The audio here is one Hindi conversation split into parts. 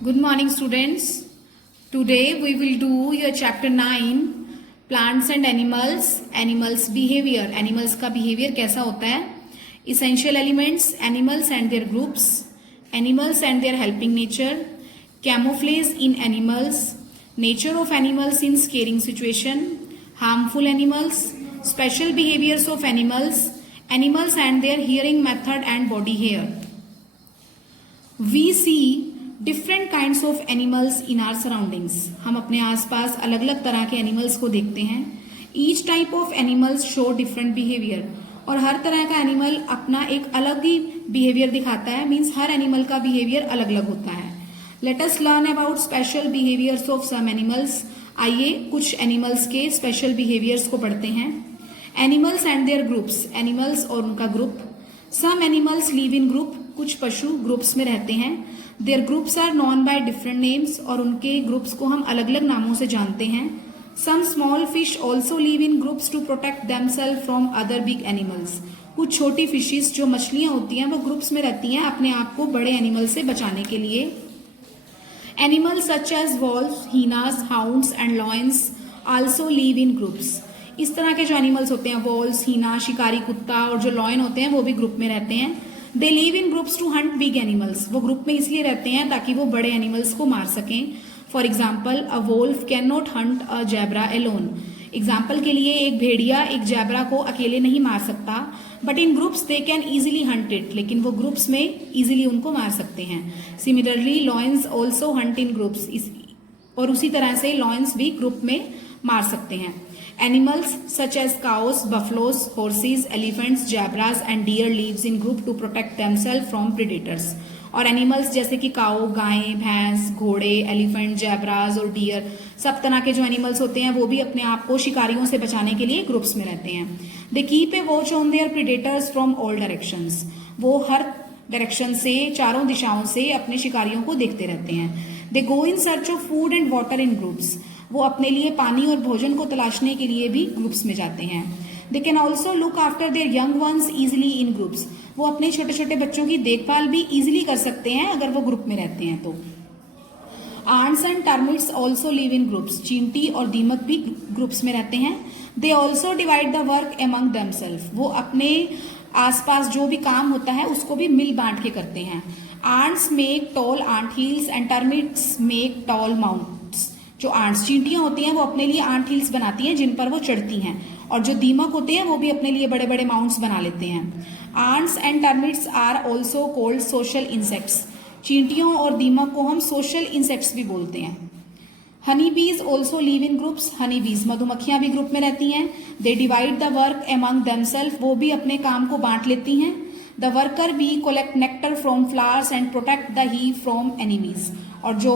Good morning, students. Today we will do your chapter 9 plants and animals, animals behavior, animals का behavior कैसा होता है, essential elements, animals and their groups, animals and their helping nature, camouflage in animals, nature of animals in scaring situation, harmful animals, special behaviors of animals, animals and their hearing method and body hair. We see different kinds of animals in our surroundings. हम अपने आसपास अलग अलग तरह के एनिमल्स को देखते हैं. Each type of animals show different behaviour. और हर तरह का एनिमल अपना एक अलग ही बिहेवियर दिखाता है. मीन्स हर एनिमल का बिहेवियर अलग अलग होता है. Let us learn about special behaviours of some animals. आइए कुछ एनिमल्स के स्पेशल बिहेवियर्स को पढ़ते हैं. Animals and their groups. Animals और उनका group. Some animals live in group. कुछ पशु ग्रुप्स में रहते हैं. Their groups are known by different names. और उनके ग्रुप्स को हम अलग अलग नामों से जानते हैं. Some small fish also live in groups to protect themselves from other big animals. कुछ छोटी फिशेस जो मछलियां होती हैं वो ग्रुप्स में रहती हैं अपने आप को बड़े एनिमल से बचाने के लिए. Animals such as wolves, hyenas, hounds and lions also live in groups. इस तरह के जो एनिमल्स होते हैं, वॉल्व्स, हीना, शिकारी कुत्ता और जो लॉयन होते हैं वो भी ग्रुप में रहते हैं. They live in groups to hunt big animals. वो ग्रुप में इसलिए रहते हैं ताकि वो बड़े एनिमल्स को मार सकें. For example, a wolf can not hunt a zebra alone. Example के लिए एक भेड़िया एक जैबरा को अकेले नहीं मार सकता. But in groups they can easily Hunt it. लेकिन वो ग्रुप्स में इजिली उनको मार सकते हैं. सिमिलरली लॉयंस ऑल्सो हंट इन ग्रुप्स. और उसी तरह से लॉयंस भी ग्रुप में मार सकते हैं. Animals such as cows, buffaloes, horses, elephants, zebras and deer lives in group to protect themselves from predators. और एनिमल्स जैसे कि काओ, गायें, भैंस, घोड़े, एलिफेंट, जैबराज और डियर, सब तरह के जो एनिमल्स होते हैं वो भी अपने आप को शिकारियों से बचाने के लिए ग्रुप्स में रहते हैं. They keep a watch on their predators from all directions. वो हर डायरेक्शन से, चारों दिशाओं से अपने शिकारियों को देखते रहते हैं. They go in search of food and water in groups. वो अपने लिए पानी और भोजन को तलाशने के लिए भी ग्रुप्स में जाते हैं. They can also look after their young ones easily in groups. वो अपने छोटे छोटे बच्चों की देखभाल भी इजिली कर सकते हैं अगर वो ग्रुप में रहते हैं तो. Ants and termites also live in groups. चींटी और दीमक भी ग्रुप्स में रहते हैं. They also divide the work among themselves. वो अपने आसपास जो भी काम होता है उसको भी मिल बांट के करते हैं. Ants make tall ant hills and termites make tall mounds. जो आंट्स, चींटियां होती हैं वो अपने लिए आंट हिल्स बनाती हैं जिन पर वो चढ़ती हैं. और जो दीमक होते हैं वो भी अपने लिए बड़े बड़े माउंट्स बना लेते हैं. Ants and termites are also called social insects. चींटियों और दीमक को हम सोशल इंसेक्ट्स भी बोलते हैं. Honey bees also live in groups. Honey bees, मधुमक्खियां भी ग्रुप में रहती हैं. They divide the work among themselves. वो भी अपने काम को बांट लेती हैं. The worker bee collect nectar from flowers and protect the hive from enemies. और जो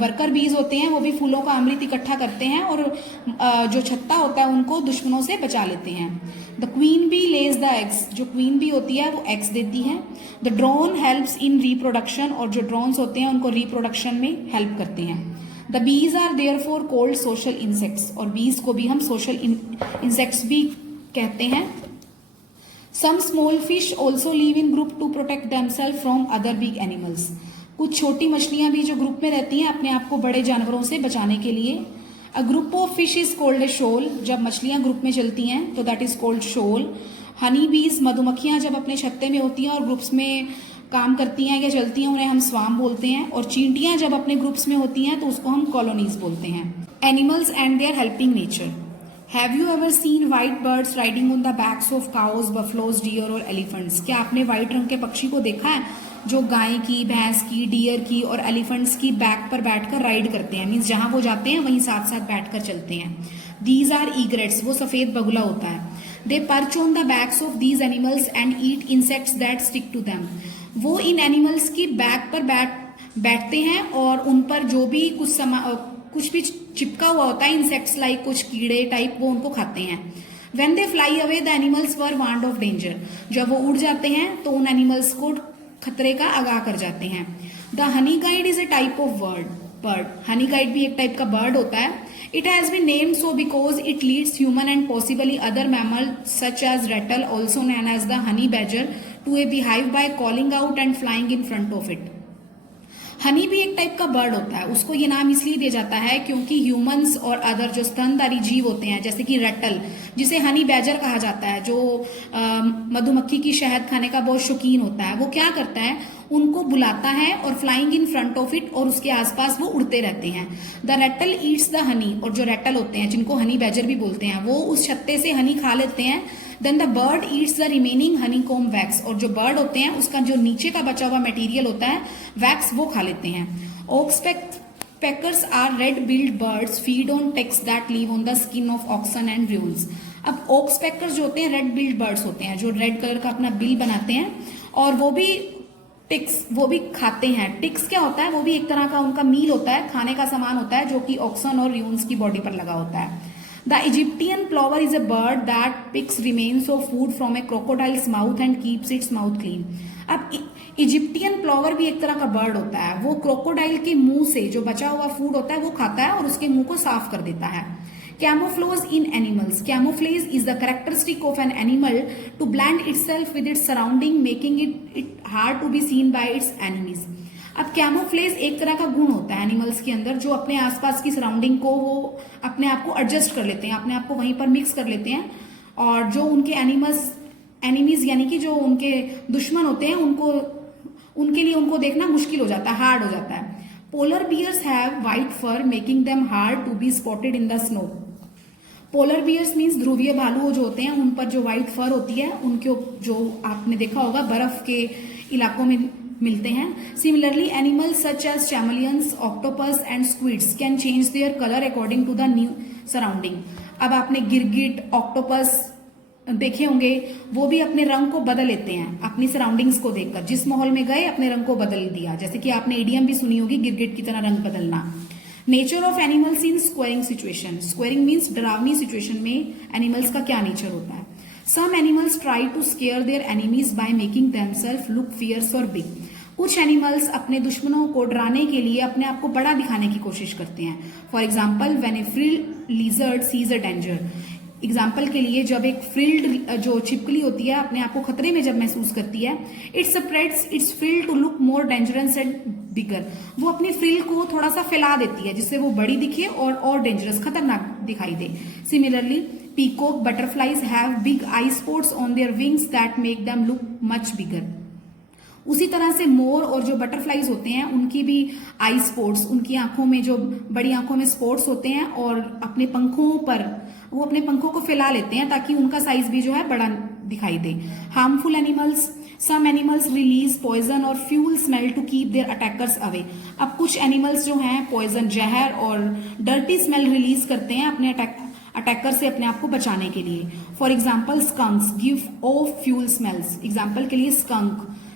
वर्कर बीज होते हैं वो भी फूलों का अमृत इकट्ठा करते हैं और जो छत्ता होता है उनको दुश्मनों से बचा लेते हैं. The queen bee lays the eggs. जो क्वीन बी होती है वो एग्स देती है. The drone helps in reproduction. और जो ड्रोन्स होते हैं उनको रिप्रोडक्शन में हेल्प करते हैं. The bees are therefore called social insects. और बीज को भी हम सोशल इंसेक्ट्स भी कहते हैं. Some small fish also live in group to protect themselves from other big animals. कुछ छोटी मछलियां भी जो ग्रुप में रहती हैं अपने आप को बड़े जानवरों से बचाने के लिए. A group of fish is called a shoal. जब मछलियां ग्रुप में चलती हैं तो that is called shoal. Honey bees, मधुमक्खियां जब अपने छत्ते में होती हैं और ग्रुप्स में काम करती हैं या चलती हैं उन्हें हम स्वाम बोलते हैं. और चींटियां जब अपने ग्रुप्स में होती हैं तो उसको हम कॉलोनीज बोलते हैं. Animals and their helping nature. Have you ever seen white birds riding on the backs of cows, buffaloes, deer और एलिफेंट्स. क्या आपने व्हाइट रंग के पक्षी को देखा है जो गाय की, भैंस की, डियर की और एलिफेंट्स की बैक पर बैठकर राइड करते हैं. मीन्स जहां वो जाते हैं वहीं साथ साथ बैठकर चलते हैं. These are egrets. वो सफेद बगुला होता है. They perch on the backs of these animals and eat insects that stick to them. वो इन एनिमल्स की बैक पर बैठते हैं और उन पर जो भी कुछ भी चिपका हुआ होता है, इंसेक्ट्स लाइक कुछ कीड़े टाइप, वो उनको खाते हैं. When they fly away the animals were warned of danger. जब वो उड़ जाते हैं तो उन एनिमल्स को खतरे का आगाह कर जाते हैं. The honey guide is a type of bird. Honey guide भी एक टाइप का बर्ड होता है. It has been named so because it leads human and possibly other mammal such as ratel, also known as the honey badger, to a beehive by calling out and flying in front of it. Honey भी एक टाइप का बर्ड होता है, उसको ये नाम इसलिए दिया जाता है क्योंकि ह्यूमंस और अदर जो स्तनधारी जीव होते हैं जैसे कि रट्टल, जिसे हनी बैजर कहा जाता है, जो मधुमक्खी की शहद खाने का बहुत शौकीन होता है, वो क्या करता है, उनको बुलाता है और flying in front of it और उसके आसपास वो उड़ते रहते हैं। The Ratle eats the honey, और जो रेटल होते हैं जिनको हनी बैजर भी बोलते हैं, वो उस छत्ते से हनी खा लेते हैं। Then the bird eats the remaining honeycomb wax, और जो बर्ड होते हैं उसका जो नीचे का बचा हुआ मटेरियल होता है वैक्स, वो खा लेते हैं। Oxpeckers are red-billed birds feed on ticks that live on the skin of oxen and ravens। अब oxpeckers जो होते हैं red-billed birds होते हैं, जो रेड कलर का अपना बिल बनाते हैं, और वो भी टिक्स वो भी खाते हैं। टिक्स क्या होता है, वो भी एक तरह का उनका मील होता है, खाने का सामान होता है, जो कि ऑक्सन और र्यून्स की बॉडी पर लगा होता है। The Egyptian plover is a bird that picks remains of food from a crocodile's mouth and keeps its mouth clean. अब इजिप्टियन प्लोवर भी एक तरह का बर्ड होता है, वो क्रोकोडाइल के मुंह से जो बचा हुआ फूड होता है वो खाता है और उसके मुंह को साफ कर देता है। Camouflage in animals. Camouflage is the characteristic of an animal to blend itself with its surrounding, making it hard to be seen by its enemies. अब कैमोफ्लेज एक तरह का गुण होता है एनिमल्स के अंदर, जो अपने आसपास की सराउंडिंग को वो अपने आप को एडजस्ट कर लेते हैं, अपने आप को वहीं पर मिक्स कर लेते हैं, और जो उनके एनिमीज यानी कि जो उनके दुश्मन होते हैं उनके लिए उनको देखना मुश्किल हो जाता है, हार्ड हो जाता है। Polar bears have white fur making them hard to be spotted in the snow. Polar bears means ध्रुवीय भालू जो होते हैं, उन पर जो व्हाइट फर होती है, उनके जो आपने देखा होगा बर्फ के इलाकों में मिलते हैं। Similarly animals such as chameleons, octopus and squids can change their colour according to the new surrounding. अब आपने गिरगिट, ऑक्टोपस देखे होंगे, वो भी अपने रंग को बदल लेते हैं अपनी सराउंडिंग्स को देखकर, जिस माहौल में गए अपने रंग को बदल दिया, जैसे कि आपने इडियम भी सुनी होगी, गिरगिट की तरह रंग बदलना। Nature of animals in scaring situation. Scaring means डरावनी सिचुएशन में एनिमल्स का क्या नेचर होता है। Some animals try to scare their enemies by making themselves look fierce और बिग। कुछ एनिमल्स अपने दुश्मनों को डराने के लिए अपने आप को बड़ा दिखाने की कोशिश करते हैं। For example when A frilled lizard sees a danger. Example के लिए जब एक फ्रिल्ड जो छिपकली होती है अपने आप को खतरे में जब महसूस करती है, it spreads its frill to look more dangerous and bigger. वो अपनी फ्रिल को थोड़ा सा फैला देती है जिससे वो बड़ी दिखे और डेंजरस, खतरनाक दिखाई दे। Similarly peacock, butterflies have big eye spots on their wings that make them look much bigger. उसी तरह से मोर और जो बटरफ्लाइज होते हैं उनकी भी आई स्पॉट्स, उनकी आंखों में जो बड़ी आंखों में स्पॉट्स होते हैं, और अपने पंखों पर वो अपने पंखों को फैला लेते हैं ताकि उनका साइज भी जो है बड़ा दिखाई दे। Harmful animals. Some animals release poison or foul smell to keep their attackers away. अब कुछ एनिमल्स जो हैं पॉइजन, जहर और डर्टी स्मेल रिलीज करते हैं अपने अटैकर से अपने आप को बचाने के लिए। For example skunks give off foul smells. Example के लिए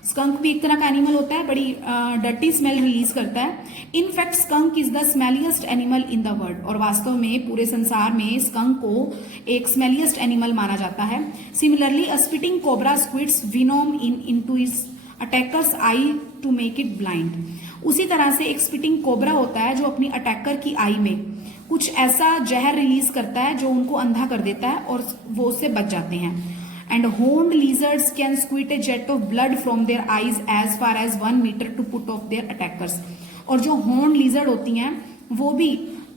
स्कंक भी एक तरह का एनिमल होता है, बड़ी डर्टी स्मेल रिलीज करता है। In fact skunk is the smelliest animal in the world. और वास्तव में पूरे संसार में स्कंक को एक स्मेलिएस्ट एनिमल माना जाता है। Similarly a spitting cobra squirts venom into its attacker's eye to make it blind. उसी तरह से एक स्पिटिंग कोबरा होता है जो अपनी अटैकर की आई में कुछ ऐसा जहर रिलीज करता है जो उनको अंधा कर देता है और वो उससे बच जाते हैं। And horned lizards can squirt a jet of blood from their eyes as far as 1 meter to put off their attackers। और जो horned lizard होती हैं वो भी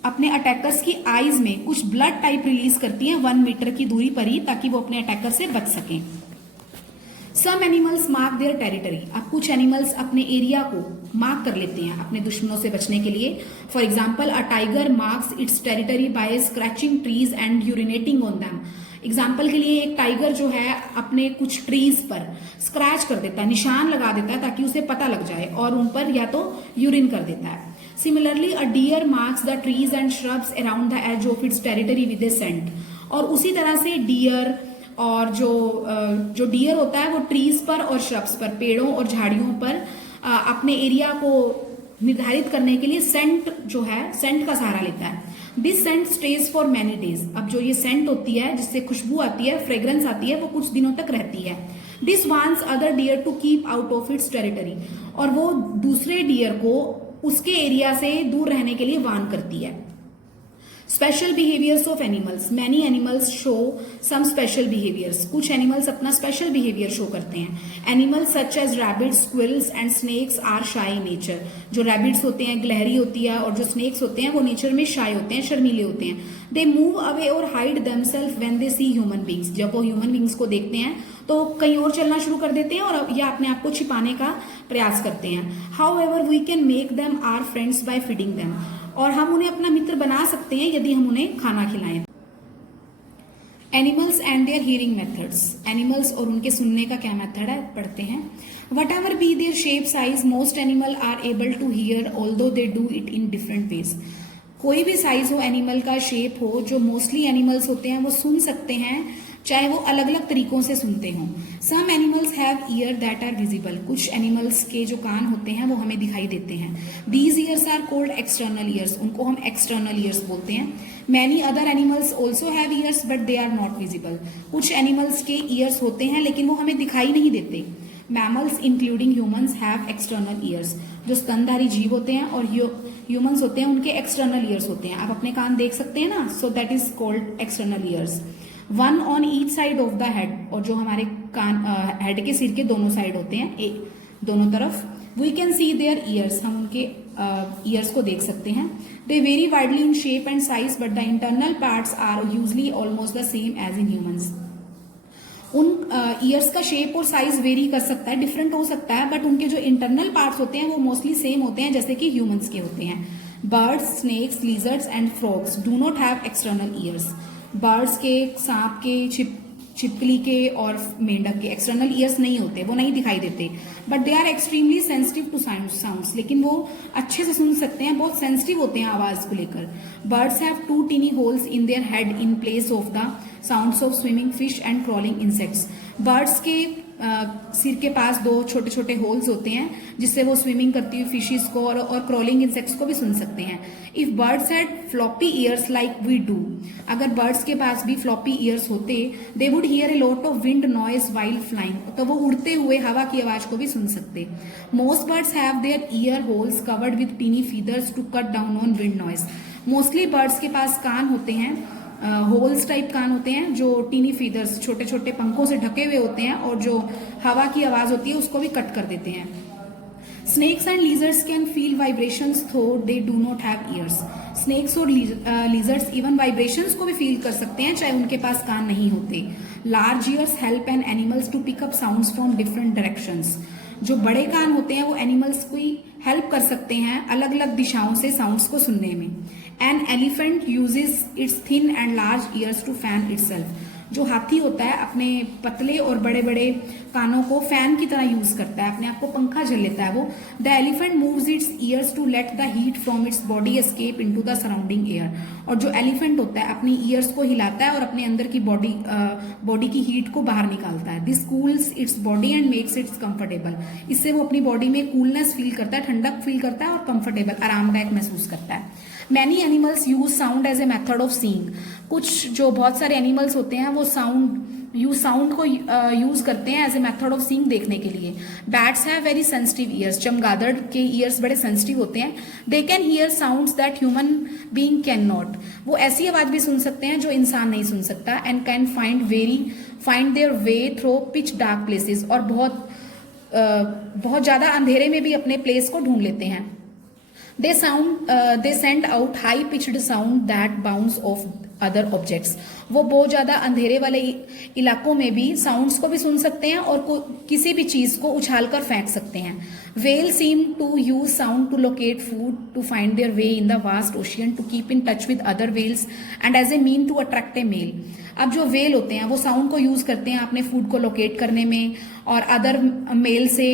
अपने अटैकर्स की आईज में कुछ ब्लड टाइप रिलीज करती हैं 1 मीटर की दूरी पर ही, ताकि वो अपने अटैकर से बच सकें। Some animals mark their territory. अब कुछ एनिमल्स अपने एरिया को मार्क कर लेते हैं अपने दुश्मनों से बचने के लिए। For example a tiger marks its territory by scratching trees and urinating on them. Example के लिए एक टाइगर जो है अपने कुछ ट्रीज पर स्क्रैच कर देता है, निशान लगा देता है ताकि उसे पता लग जाए, और उन पर या तो यूरिन कर देता है। Similarly a deer marks the trees and shrubs around the edge of its territory with a scent. और उसी तरह से डियर और जो डियर होता है वो ट्रीज पर और श्रब्स पर, पेड़ों और झाड़ियों पर अपने एरिया को निर्धारित करने के लिए सेंट का सहारा लेता है। This scent stays for many days. अब जो ये सेंट होती है जिससे खुशबू आती है, फ्रेग्रेंस आती है, वो कुछ दिनों तक रहती है। दिस वांट्स other deer to keep out of its territory. और वो दूसरे डियर को उसके एरिया से दूर रहने के लिए वार्न करती है। Special behaviours of animals, many animals show some special behaviours, कुछ एनिमल्स अपना स्पेशल बिहेवियर शो करते हैं। Animals such as rabbits, squirrels and snakes are shy in nature, जो रैबिट्स होते हैं गिलहरी होती है, और जो स्नेक्स होते हैं वो नेचर में शाई होते हैं, शर्मीले होते हैं। दे मूव अवे और hide themselves when they see human beings, जब वो ह्यूमन बींग्स को देखते हैं तो कहीं और चलना शुरू कर देते हैं और या अपने आप को छिपाने का प्रयास करते हैं। However we can make them our friends by feeding them, और हम उन्हें अपना मित्र बना सकते हैं यदि हम उन्हें खाना खिलाएं। Animals and their hearing methods, animals और उनके सुनने का क्या मेथड है पढ़ते हैं। Whatever be their shape size, most animal are able to hear although they do it in different ways, कोई भी साइज हो एनिमल का, शेप हो, जो मोस्टली एनिमल्स होते हैं वो सुन सकते हैं, चाहे वो अलग अलग तरीकों से सुनते हों। Some animals have ear that are visible, कुछ एनिमल्स के जो कान होते हैं वो हमें दिखाई देते हैं। These ears are called external ears, उनको हम एक्सटर्नल ईयर्स बोलते हैं। Many other animals also have ears but they are not visible, कुछ एनिमल्स के ईयर्स होते हैं लेकिन वो हमें दिखाई नहीं देते। Mammals including humans have external ears, जो स्तनधारी जीव होते हैं और ह्यूमंस होते हैं उनके एक्सटर्नल ईयर्स होते हैं। आप अपने कान देख सकते हैं ना, so that is called external years. One on each side of the head, और जो हमारे कान हेड के सिर के दोनों साइड होते हैं, दोनों तरफ। We can see their ears, हम उनके ईयर्स को देख सकते हैं। They vary widely in shape and size but the internal parts are usually almost the same as in humans. उन ईयर्स का शेप और साइज वेरी कर सकता है, डिफरेंट हो सकता है, बट उनके जो इंटरनल पार्ट्स होते हैं वो मोस्टली सेम होते हैं जैसे कि ह्यूमंस के होते हैं। Birds, snakes, lizards and frogs do not have external ears, birds के, सांप के, छिपकली के और मेंढक के एक्सटर्नल ईयर्स नहीं होते, वो नहीं दिखाई देते। But they are extremely sensitive to sounds, लेकिन वो अच्छे से सुन सकते हैं, बहुत सेंसिटिव होते हैं आवाज को लेकर। Birds have 2 tiny holes in their head in place of the sounds of swimming fish and crawling insects, birds के सिर के पास 2 छोटे छोटे होल्स होते हैं जिससे वो स्विमिंग करती हुई फिशेस को और क्रॉलिंग इंसेक्ट्स को भी सुन सकते हैं। If birds had floppy ears like we do, अगर बर्ड्स के पास भी फ्लॉपी ईयर्स होते, they would hear a lot of wind noise while flying, तो वो उड़ते हुए हवा की आवाज को भी सुन सकते। Most birds have their ear holes covered with tiny feathers to cut down on wind noise, mostly birds के पास कान होते हैं, होल्स टाइप कान होते हैं जो टीनी फीदर्स, छोटे छोटे पंखों से ढके हुए होते हैं और जो हवा की आवाज होती है उसको भी कट कर देते हैं। Snakes and lizards can feel vibrations though they do not have ears, snakes और लीजर्ड्स इवन वाइब्रेशंस को भी फील कर सकते हैं चाहे उनके पास कान नहीं होते। Large ears help an animals to pick up sounds from different directions, जो बड़े कान होते हैं वो एनिमल्स को हेल्प कर सकते हैं अलग अलग दिशाओं से साउंड्स को सुनने में। An elephant uses its thin and large ears to fan itself, जो हाथी होता है अपने पतले और बड़े बड़े कानों को फैन की तरह यूज करता है, अपने आप को पंखा झल लेता है वो। The elephant moves its ears to let the heat from its body escape into the surrounding air, और जो एलिफेंट होता है अपनी ईयर्स को हिलाता है और अपने अंदर की बॉडी की हीट को बाहर निकालता है। This cools its body and makes it's comfortable, इससे वो अपनी बॉडी में कूलनेस फील करता है, ठंडक फील करता है और कंफर्टेबल, आरामदायक महसूस करता है। Many animals use sound as a method of seeing, कुछ जो बहुत सारे एनिमल्स होते हैं वो साउंड को यूज करते हैं as a method of seeing, देखने के लिए। Bats have very sensitive ears, चमगादड़ के ईयर्स बड़े सेंसिटिव होते हैं। They can hear sounds that human being can not, वो ऐसी आवाज भी सुन सकते हैं जो इंसान नहीं सुन सकता। And can find their way through pitch dark places, और बहुत ज्यादा अंधेरे में भी अपने प्लेस को ढूंढ लेते हैं। They send out high pitched sound that bounce off other objects, वो बहुत ज्यादा अंधेरे वाले इलाकों में भी साउंड्स को भी सुन सकते हैं और किसी भी चीज को उछाल कर फेंक सकते हैं। Whales seem to use sound to locate food, to find their way in the vast ocean, to keep in touch with other whales and as a mean to attract a male। अब जो वेल होते हैं वो साउंड को यूज करते हैं अपने फूड को लोकेट करने में और अदर मेल से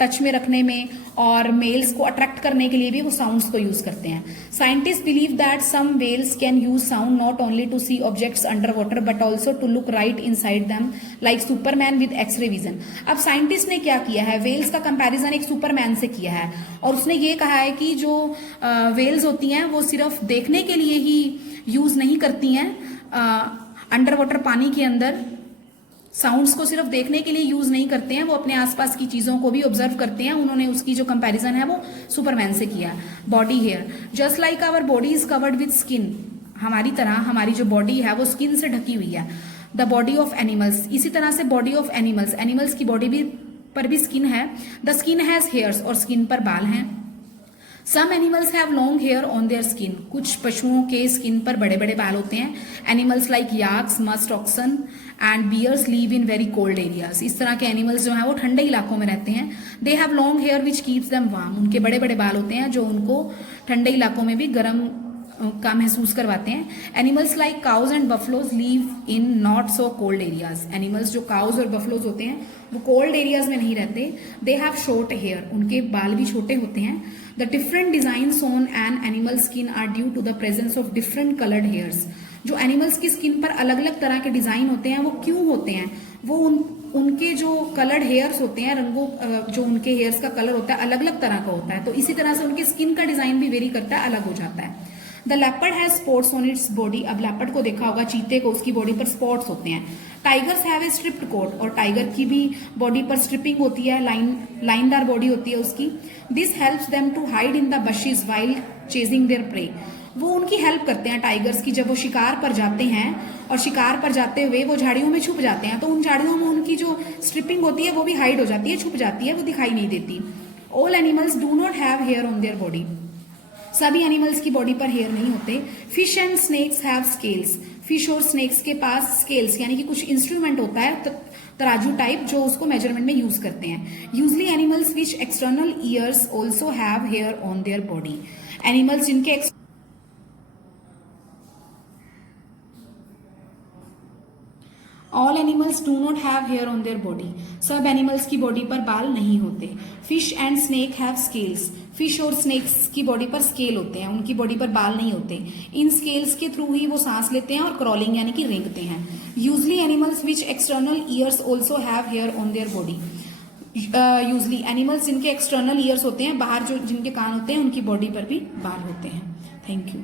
टच में रखने में, और मेल्स को अट्रैक्ट करने के लिए भी वो साउंड्स को यूज करते हैं। Scientist believe that some whales can use sound not only to see objects under water but also to look right inside them like Superman with x ray vision. अब साइंटिस्ट ने क्या किया है, वेल्स का कंपैरिजन एक सुपरमैन से किया है और उसने ये कहा है कि जो वेल्स होती हैं वो सिर्फ देखने के लिए ही यूज नहीं करती हैं, अंडर वाटर पानी के अंदर साउंड्स को सिर्फ देखने के लिए यूज नहीं करते हैं, वो अपने आसपास की चीजों को भी ऑब्जर्व करते हैं। उन्होंने उसकी जो कंपैरिजन है वो सुपरमैन से किया। Body hair, just like our body is covered with skin, हमारी तरह हमारी जो बॉडी है वो स्किन से ढकी हुई है। द बॉडी ऑफ एनिमल्स, इसी तरह से बॉडी ऑफ एनिमल्स, एनिमल्स की बॉडी भी पर भी स्किन है। द स्किन हैज हेयर्स, और स्किन पर बाल हैं। Some animals have long hair on their skin, कुछ पशुओं के स्किन पर बड़े बड़े बाल होते हैं। Animals like yaks, musk, oxen and bears live in very cold areas, इस तरह के एनिमल्स जो हैं वो ठंडे इलाकों में रहते हैं। They have long hair which keeps them warm, उनके बड़े बड़े बाल होते हैं जो उनको ठंडे इलाकों में भी गर्म का महसूस करवाते हैं। Animals like cows and buffaloes leave in not so cold areas, animals जो काउज और बफलोज होते हैं वो कोल्ड एरियाज में नहीं रहते। दे हैव शॉर्ट हेयर, उनके बाल भी छोटे होते हैं। The different designs on an animal skin are due to the presence of different coloured hairs, जो एनिमल्स की स्किन पर अलग अलग तरह के डिजाइन होते हैं वो क्यों होते हैं, वो उनके जो कलर्ड हेयर्स होते हैं, रंगों जो उनके हेयर्स का कलर होता है अलग अलग तरह का होता है, तो इसी तरह से उनकी स्किन का डिजाइन भी वेरी करता है, अलग हो जाता है। The leopard has spots on its body, अब लेपर्ड को देखा होगा, चीते को, उसकी बॉडी पर स्पॉट्स होते हैं। Tigers have a striped coat, और टाइगर की भी बॉडी पर स्ट्रिपिंग होती है, लाइनदार बॉडी होती है उसकी। This helps them to hide in the bushes while chasing their prey, वो उनकी हेल्प करते हैं टाइगर्स की, जब वो शिकार पर जाते हैं और शिकार पर जाते हुए वो झाड़ियों में छुप जाते हैं, तो उन झाड़ियों में उनकी जो स्ट्रिपिंग होती है वो भी हाइड हो जाती है, छुप जाती है, वो दिखाई नहीं देती। All animals do not have hair on their body, सभी एनिमल्स की बॉडी पर हेयर नहीं होते। Fish and snakes have scales, fish और स्नेक्स के पास स्केल्स यानी कि कुछ इंस्ट्रूमेंट होता है तराजू टाइप, जो उसको मेजरमेंट में यूज करते हैं। Usually animals which external ears also have hair on their body, animals जिनके all animals do not have hair on their body, सब एनिमल्स की बॉडी पर बाल नहीं होते। Fish and snake have scales, fish और स्नेक्स की बॉडी पर स्केल होते हैं, उनकी बॉडी पर बाल नहीं होते। इन स्केल्स के थ्रू ही वो सांस लेते हैं और क्रॉलिंग यानी कि रेंगते हैं। Usually animals which external ears also have hair on their body, usually animals जिनके एक्सटर्नल ईयर्स होते हैं, बाहर जो जिनके कान होते हैं, उनकी बॉडी पर भी बाल होते हैं। Thank you.